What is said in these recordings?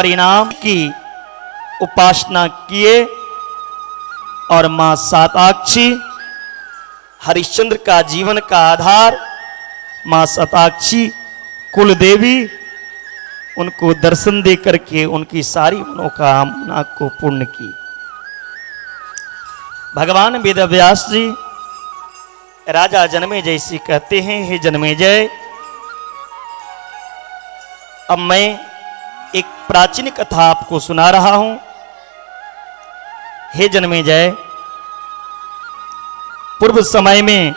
परिणाम की उपासना किए और मां साताक्षी हरिश्चंद्र का जीवन का आधार मां साताक्षी कुल देवी उनको दर्शन दे करके उनकी सारी मनोकामना को पूर्ण की। भगवान वेदव्यास जी राजा जन्मेजय से कहते हैं, हे जन्मेजय, अब मैं एक प्राचीन कथा आपको सुना रहा हूं। हे जन्मेजय, पूर्व समय में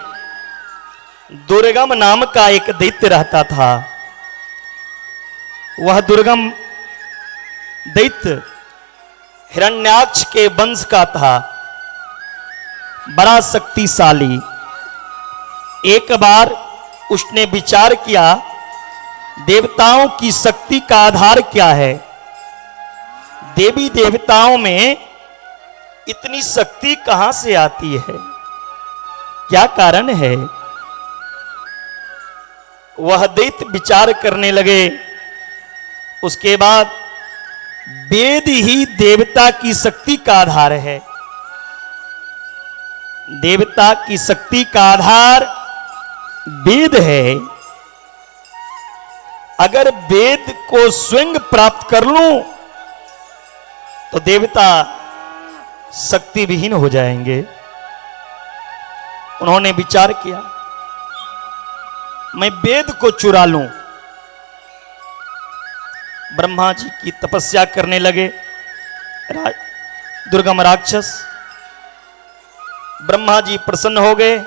दुर्गम नाम का एक दैत्य रहता था। वह दुर्गम दैत्य हिरण्याक्ष के वंश का था, बड़ा शक्तिशाली। एक बार उसने विचार किया, देवताओं की शक्ति का आधार क्या है? देवी देवताओं में इतनी शक्ति कहां से आती है? क्या कारण है? वह दैत्य विचार करने लगे। उसके बाद वेद ही देवता की शक्ति का आधार है। देवता की शक्ति का आधार वेद है। अगर वेद को स्वयं प्राप्त कर लूं तो देवता शक्ति विहीन हो जाएंगे। उन्होंने विचार किया, मैं वेद को चुरा लूं। ब्रह्मा जी की तपस्या करने लगे दुर्गम राक्षस। ब्रह्मा जी प्रसन्न हो गए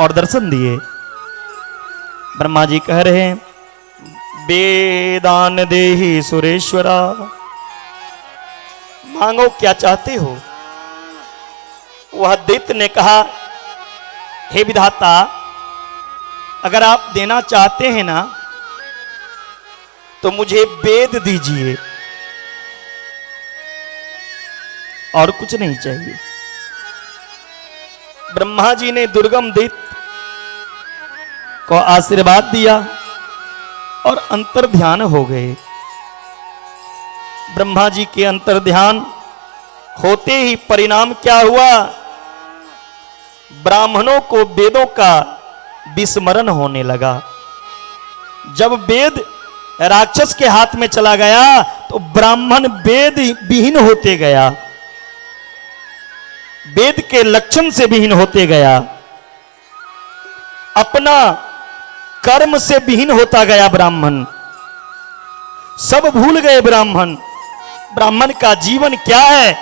और दर्शन दिए। ब्रह्मा जी कह रहे हैं, वेदान देहि सुरेश्वरा, मांगो क्या चाहते हो। वह दैत्य ने कहा, हे विधाता, अगर आप देना चाहते हैं ना तो मुझे वेद दीजिए, और कुछ नहीं चाहिए। ब्रह्मा जी ने दुर्गम दैत्य को आशीर्वाद दिया और अंतर ध्यान हो गए। ब्रह्मा जी के अंतर ध्यान होते ही परिणाम क्या हुआ? ब्राह्मणों को वेदों का विस्मरण होने लगा। जब वेद राक्षस के हाथ में चला गया तो ब्राह्मण वेद विहीन होते गया, वेद के लक्षण से विहीन होते गया, अपना कर्म से विहीन होता गया। ब्राह्मण सब भूल गए। ब्राह्मण का जीवन क्या है?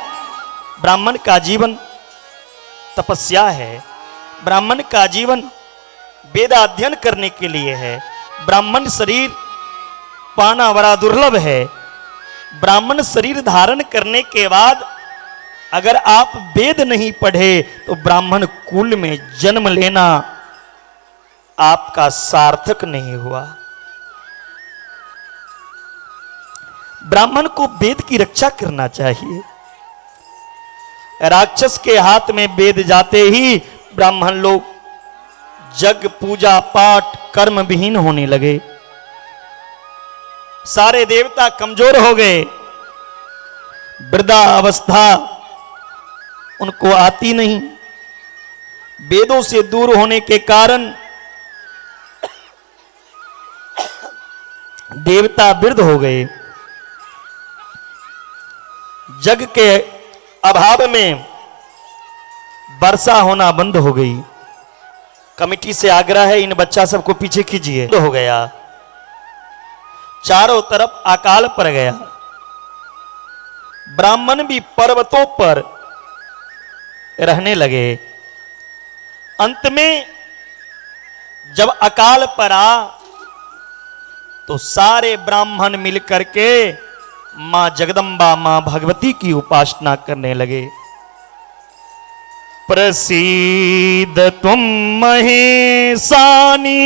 ब्राह्मण का जीवन तपस्या है। ब्राह्मण का जीवन वेदाध्ययन करने के लिए है। ब्राह्मण शरीर पाना बड़ा दुर्लभ है। ब्राह्मण शरीर धारण करने के बाद अगर आप वेद नहीं पढ़े तो ब्राह्मण कुल में जन्म लेना आपका सार्थक नहीं हुआ। ब्राह्मण को वेद की रक्षा करना चाहिए। राक्षस के हाथ में वेद जाते ही ब्राह्मण लोग जग पूजा पाठ कर्म विहीन होने लगे। सारे देवता कमजोर हो गए। वृद्धा अवस्था उनको आती नहीं। वेदों से दूर होने के कारण देवता वृद्ध हो गए। जग के अभाव में वर्षा होना बंद हो गई। कमिटी से आग्रह है, इन बच्चा सबको पीछे खींचिए। हो गया, चारों तरफ अकाल पड़ गया। ब्राह्मण भी पर्वतों पर रहने लगे। अंत में जब अकाल पड़ा तो सारे ब्राह्मण मिलकर के मां जगदम्बा, मां भगवती की उपासना करने लगे। प्रसीद तुम महेशानी,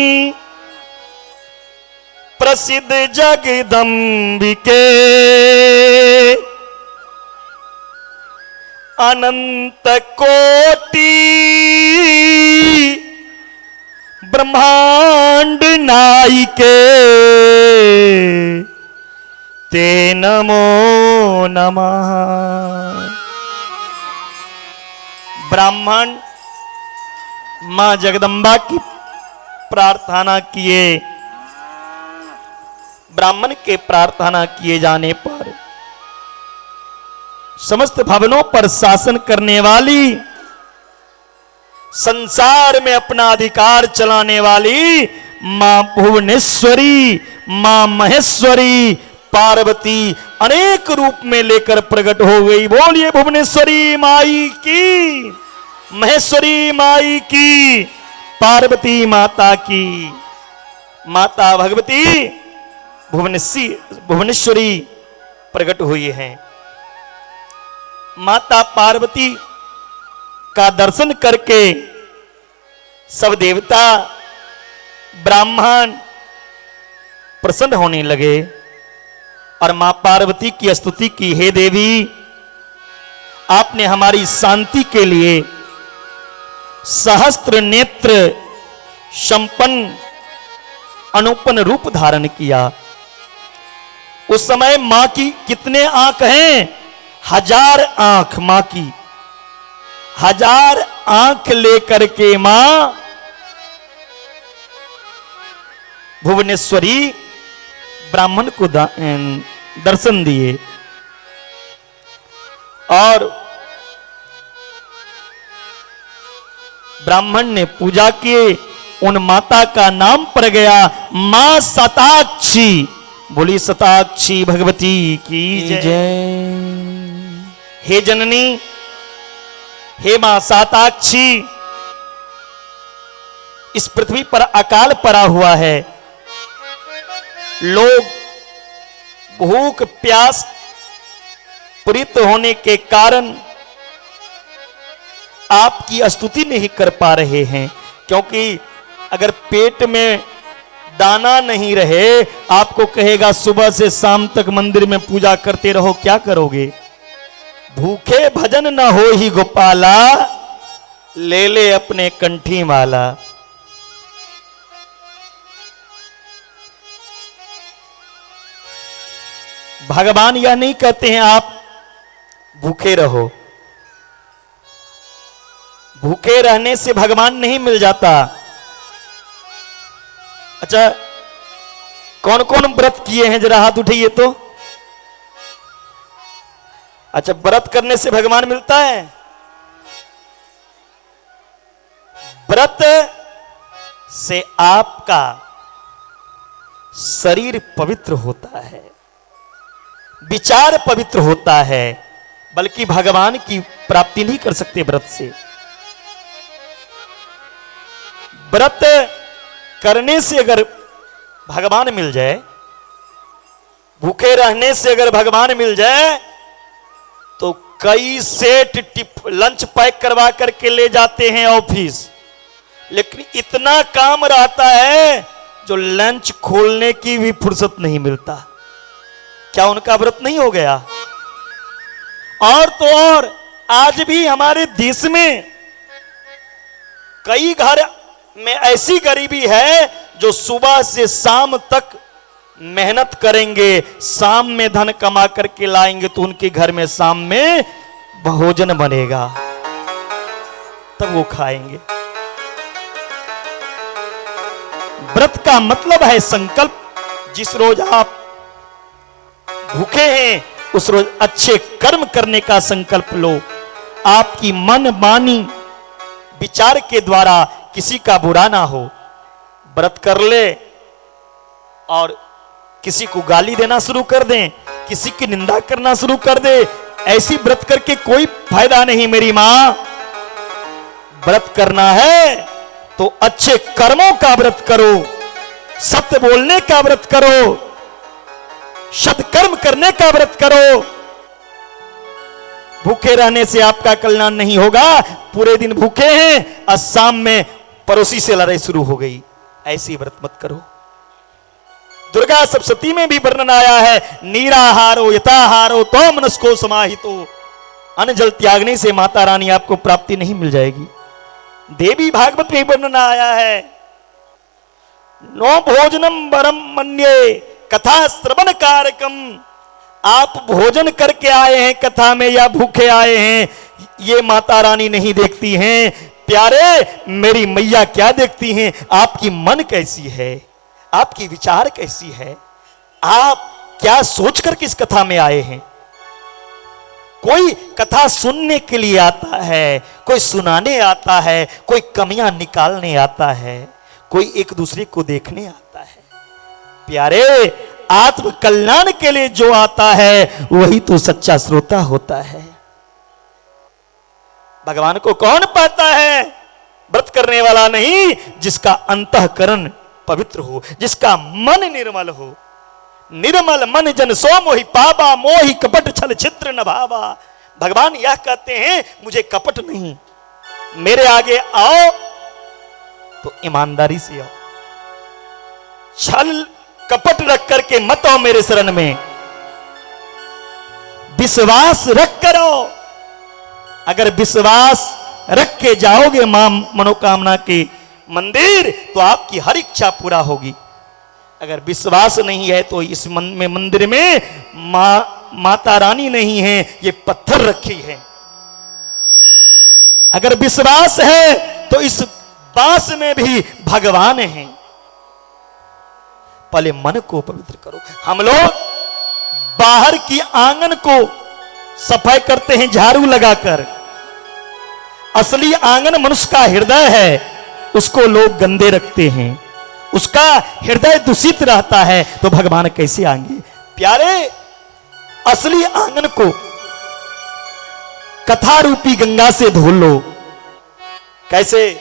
प्रसिद्ध जगदम्बिके, अनंत कोटि ब्रह्मांड नायिके, ते नमो नमः। ब्राह्मण मां जगदम्बा की प्रार्थना किए। ब्राह्मण के प्रार्थना किए जाने पर समस्त भवनों पर शासन करने वाली, संसार में अपना अधिकार चलाने वाली मां भुवनेश्वरी, मां महेश्वरी पार्वती अनेक रूप में लेकर प्रकट हो गई। बोलिए भुवनेश्वरी माई की, महेश्वरी माई की, पार्वती माता की। माता भगवती भुवनेश्वरी प्रकट हुई हैं। माता पार्वती का दर्शन करके सब देवता ब्राह्मण प्रसन्न होने लगे और मां पार्वती की स्तुति की, हे देवी आपने हमारी शांति के लिए सहस्त्र नेत्र संपन्न अनुपन रूप धारण किया। उस समय मां की कितने आंख हैं? 1000 आंख मां की। 1000 आंख लेकर के मां भुवनेश्वरी ब्राह्मण को दर्शन दिए और ब्राह्मण ने पूजा किए। उन माता का नाम पड़ गया मां शताक्षी। बोली शताक्षी भगवती की जय। हे जननी, हे मां शताक्षी, इस पृथ्वी पर अकाल पड़ा हुआ है। लोग भूख प्यास पीड़ित होने के कारण आपकी स्तुति नहीं कर पा रहे हैं, क्योंकि अगर पेट में दाना नहीं रहे, आपको कहेगा सुबह से शाम तक मंदिर में पूजा करते रहो, क्या करोगे? भूखे भजन न हो ही गोपाला, ले ले अपने कंठी माला। भगवान यह नहीं कहते हैं आप भूखे रहो। भूखे रहने से भगवान नहीं मिल जाता। अच्छा, कौन कौन व्रत किए हैं जरा हाथ उठाइए तो। अच्छा, व्रत करने से भगवान मिलता है? व्रत से आपका शरीर पवित्र होता है, विचार पवित्र होता है, बल्कि भगवान की प्राप्ति नहीं कर सकते व्रत से। व्रत करने से अगर भगवान मिल जाए, भूखे रहने से अगर भगवान मिल जाए, तो कई सेट लंच पैक करवा करके ले जाते हैं ऑफिस, लेकिन इतना काम रहता है जो लंच खोलने की भी फुर्सत नहीं मिलता। क्या उनका व्रत नहीं हो गया? और तो और आज भी हमारे देश में कई घर में ऐसी गरीबी है जो सुबह से शाम तक मेहनत करेंगे, शाम में धन कमा करके लाएंगे तो उनके घर में शाम में भोजन बनेगा, तब वो खाएंगे। व्रत का मतलब है संकल्प। जिस रोज आप भूखे हैं उस रोज अच्छे कर्म करने का संकल्प लो। आपकी मन मानी विचार के द्वारा किसी का बुरा ना हो। व्रत कर ले और किसी को गाली देना शुरू कर दें, किसी की निंदा करना शुरू कर दे, ऐसी व्रत करके कोई फायदा नहीं मेरी मां। व्रत करना है तो अच्छे कर्मों का व्रत करो, सत्य बोलने का व्रत करो, सत्कर्म करने का व्रत करो। भूखे रहने से आपका कल्याण नहीं होगा। पूरे दिन भूखे हैं और शाम में पड़ोसी से लड़ाई शुरू हो गई, ऐसी व्रत मत करो। दुर्गा सप्तशती में भी वर्णन आया है, नीराहारो यथाहारो तो मनस्को समाहितो। अन्न जल त्यागने से माता रानी आपको प्राप्ति नहीं मिल जाएगी। देवी भागवत में वर्णन आया है, नो भोजनम वरम मन्ये कथा श्रवण कारकम आप भोजन करके आए हैं कथा में या भूखे आए हैं, ये माता रानी नहीं देखती हैं। प्यारे, मेरी मैया क्या देखती हैं? आपकी मन कैसी है, आपकी विचार कैसी है, आप क्या सोचकर किस कथा में आए हैं। कोई कथा सुनने के लिए आता है, कोई सुनाने आता है, कोई कमियां निकालने आता है, कोई एक दूसरे को देखने आता है। प्यारे, आत्म कल्याण के लिए जो आता है वही तो सच्चा श्रोता होता है। भगवान को कौन पाता है? व्रत करने वाला नहीं, जिसका अंतःकरण पवित्र हो, जिसका मन निर्मल हो। निर्मल मन जन सो मोहि पावा, मोहि कपट छल छिद्र न भावा। भगवान यह कहते हैं, मुझे कपट नहीं, मेरे आगे आओ तो ईमानदारी से आओ, छल कपट रख करके मत आओ मेरे शरण में, विश्वास रख कर आओ। अगर विश्वास रख के जाओगे मां मनोकामना के मंदिर तो आपकी हर इच्छा पूरा होगी। अगर विश्वास नहीं है तो इस मंदिर में माता रानी नहीं है, ये पत्थर रखी है। अगर विश्वास है तो इस बांस में भी भगवान है। पहले मन को पवित्र करो। हम लोग बाहर की आंगन को सफाई करते हैं झाड़ू लगाकर, असली आंगन मनुष्य का हृदय है, उसको लोग गंदे रखते हैं, उसका हृदय दूषित रहता है, तो भगवान कैसे आएंगे? प्यारे, असली आंगन को कथा रूपी गंगा से धो लो। कैसे?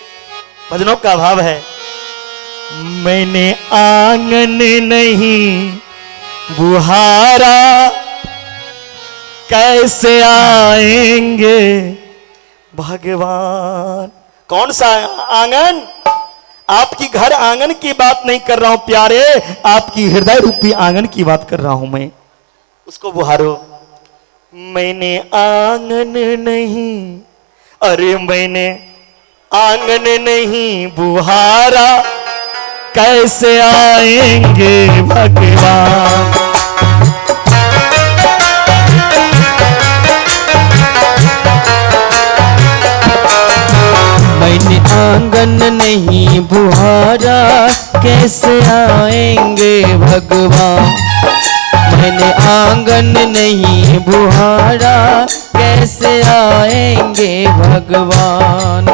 भजनों का भाव है, मैंने आंगन नहीं बुहारा, कैसे आएंगे भगवान। कौन सा आंगन? आपकी घर आंगन की बात नहीं कर रहा हूं प्यारे, आपकी हृदय रूपी आंगन की बात कर रहा हूं मैं। उसको बुहारो। मैंने आंगन नहीं, अरे मैंने आंगन नहीं बुहारा, कैसे आएंगे भगवान। मैंने आंगन नहीं बुहारा, कैसे आएंगे भगवान। मैंने आंगन नहीं बुहारा, कैसे आएंगे भगवान।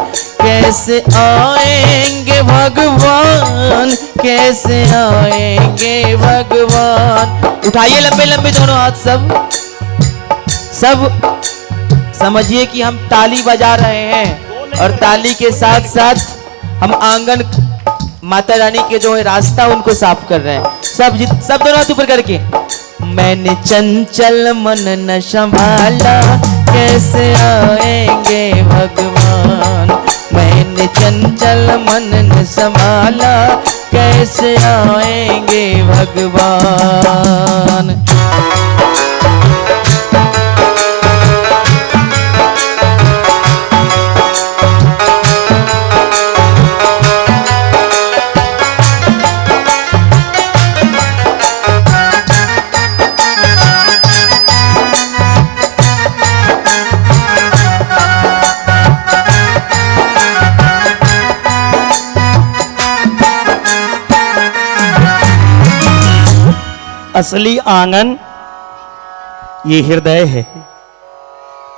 कैसे आएंगे भगवान, कैसे आएंगे भगवान। उठाइए लंबे लंबे दोनों हाथ, सब समझिए कि हम ताली बजा रहे हैं, और ताली के साथ साथ हम आंगन माता रानी के जो है रास्ता उनको साफ कर रहे हैं। सब दोनों हाथ ऊपर करके। मैंने चंचल मन न संभाला, कैसे आएंगे भगवान। मैंने चंचल मन न संभाला, कैसे आएंगे भगवान। असली आंगन ये हृदय है।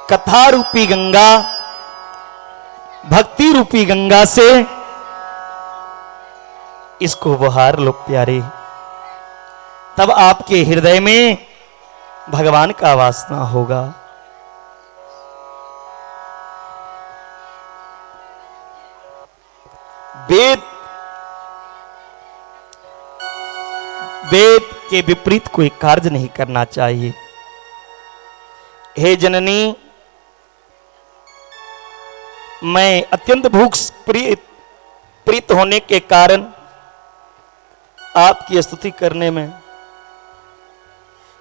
कथा रूपी गंगा, भक्ति रूपी गंगा से इसको बहार लो प्यारे, तब आपके हृदय में भगवान का वासना होगा। वेद के विपरीत कोई कार्य नहीं करना चाहिए। हे जननी, मैं अत्यंत भूख प्रीत होने के कारण आपकी स्तुति करने में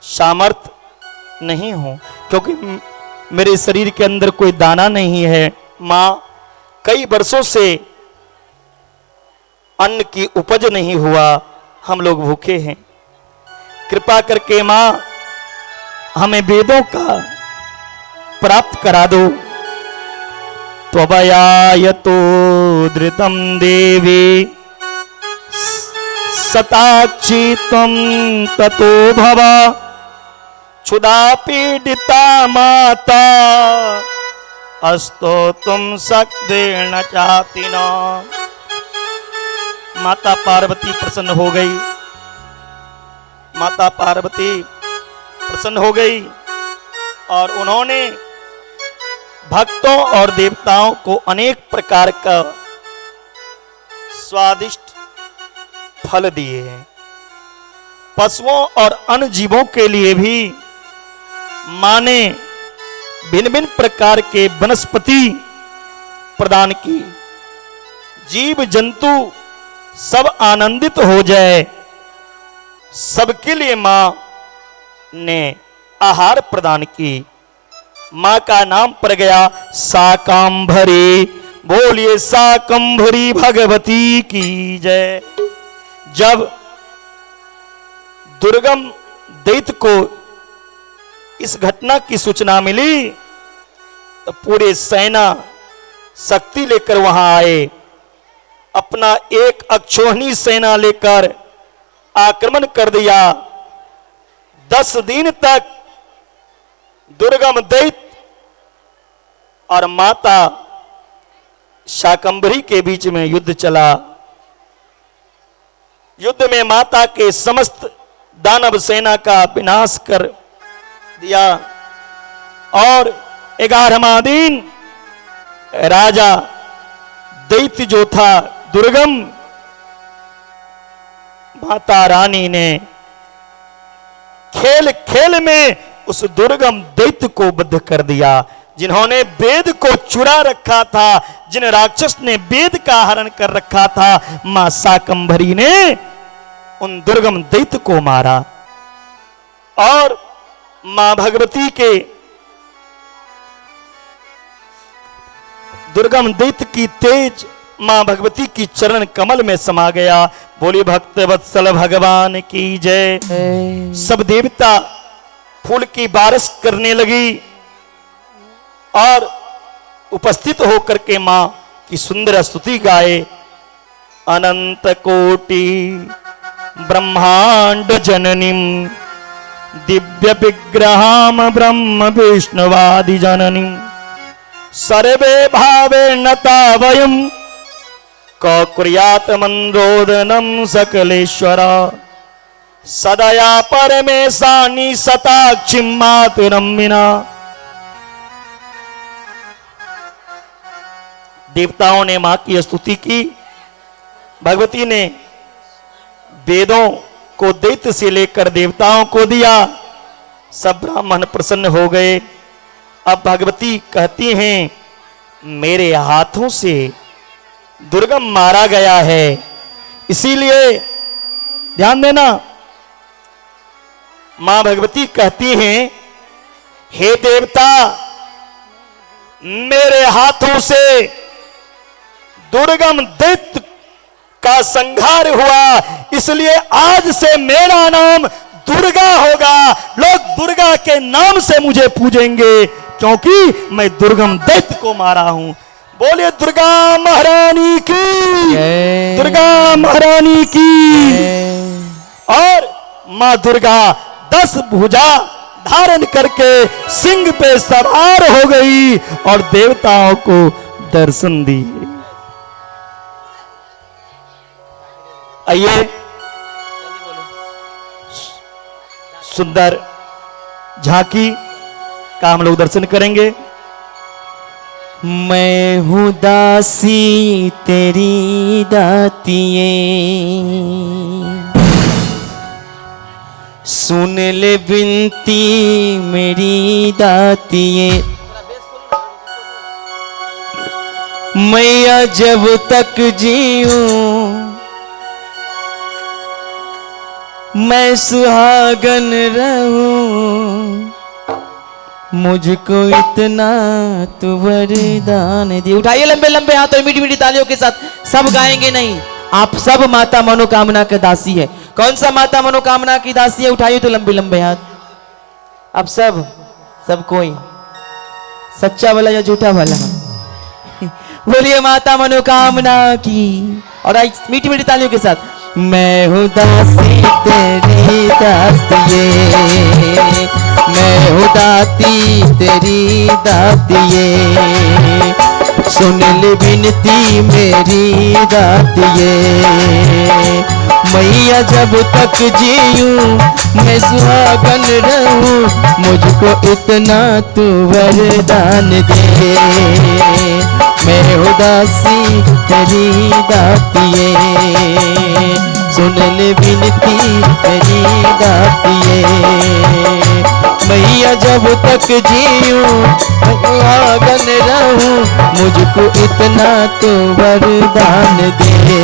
सामर्थ्य नहीं हूं, क्योंकि मेरे शरीर के अंदर कोई दाना नहीं है। मां, कई वर्षों से अन्न की उपज नहीं हुआ, हम लोग भूखे हैं। कृपा करके मां हमें वेदों का प्राप्त करा दो। त्वया धृतम देवी सताक्षी त्वं ततो भव क्षुधा पीडिता माता अस्तो तुम शक्तिर्न चातिना। माता पार्वती प्रसन्न हो गई। माता पार्वती प्रसन्न हो गई और उन्होंने भक्तों और देवताओं को अनेक प्रकार का स्वादिष्ट फल दिए हैं। पशुओं और अन्य जीवों के लिए भी मां ने भिन्न भिन्न प्रकार के वनस्पति प्रदान की। जीव जंतु सब आनंदित हो जाए, सबके लिए मां ने आहार प्रदान की। मां का नाम पड़ गया शाकंभरी। बोलिए शाकंभरी भगवती की जय। जब दुर्गम दैत्य को इस घटना की सूचना मिली तो पूरे सेना शक्ति लेकर वहां आए। अपना एक अक्षोहिणी सेना लेकर आक्रमण कर दिया। 10 दिन तक दुर्गम दैत्य और माता शाकंभरी के बीच में युद्ध चला। युद्ध में माता के समस्त दानव सेना का विनाश कर दिया और 11वां दिन राजा दैत्य जो था दुर्गम, माता रानी ने खेल खेल में उस दुर्गम दैत्य को वध कर दिया। जिन्होंने वेद को चुरा रखा था, जिन राक्षस ने वेद का हरण कर रखा था, मां शाकंभरी ने उन दुर्गम दैत्य को मारा। और मां भगवती के दुर्गम दैत्य की तेज मां भगवती की चरण कमल में समा गया। बोली भक्त वत्सल भगवान की जय। सब देवता फूल की बारिश करने लगी और उपस्थित होकर के मां की सुंदर स्तुति गाए। अनंत कोटि ब्रह्मांड जननीम दिव्य विग्रहाम ब्रह्म विष्णुवादि जननीम सर्वे भावे नता वयम कुर्यात मंदोदनम सकलेश्वर सदया परमेशानी सताक्षिं मातरं विना। देवताओं ने मां की स्तुति की। भगवती ने वेदों को दैत्य से लेकर देवताओं को दिया। सब ब्राह्मण प्रसन्न हो गए। अब भगवती कहती हैं मेरे हाथों से दुर्गम मारा गया है, इसीलिए ध्यान देना। मां भगवती कहती हैं हे देवता, मेरे हाथों से दुर्गम दैत्य का संहार हुआ, इसलिए आज से मेरा नाम दुर्गा होगा। लोग दुर्गा के नाम से मुझे पूजेंगे क्योंकि मैं दुर्गम दैत्य को मारा हूं। बोलिए दुर्गा महारानी की, दुर्गा महारानी की। और मां दुर्गा 10 भुजा धारण करके सिंह पे सवार हो गई और देवताओं को दर्शन दिए। आइए सुंदर झांकी का हम लोग दर्शन करेंगे। मैं हूँ दासी तेरी दातिये, सुन ले बिनती मेरी दातिये। मैया जब तक जीऊं मैं सुहागन रहूं, मुझको इतना तू वरदान दे। उठाइए लंबे लंबे हाथ और मीठी मीठी तालियों के साथ। सब गाएंगे नहीं, आप सब माता मनोकामना के दासी है। कौन सा माता मनोकामना की दासी है? उठाइए तो लंबे लंबे हाथ। अब सब सब कोई सच्चा वाला या झूठा वाला बोलिए माता मनोकामना की। और आई मीठी मीठी तालियों के साथ। मैं हूँ दासी तेरी दासिये, मैं हूँ दाती तेरी दातिये, सुन ले विनती मेरी दातिये। मैया जब तक जीऊं मैं सुहागन रहूं, मुझको इतना तू वरदान दे। मैं उदासी तेरी दातिये, सुन ले विनती तेरी दातिये। मैया जब तक जीऊं सुहागन रहूं, मुझको इतना तो वरदान दे।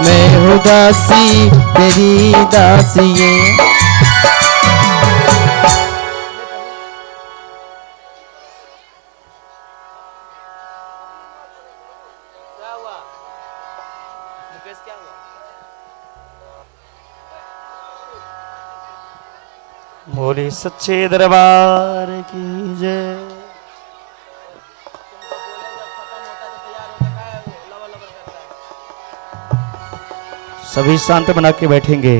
मैं उदासी तेरी दासिये। बोले सच्चे दरबार की जय। सभी शांत बना के बैठेंगे।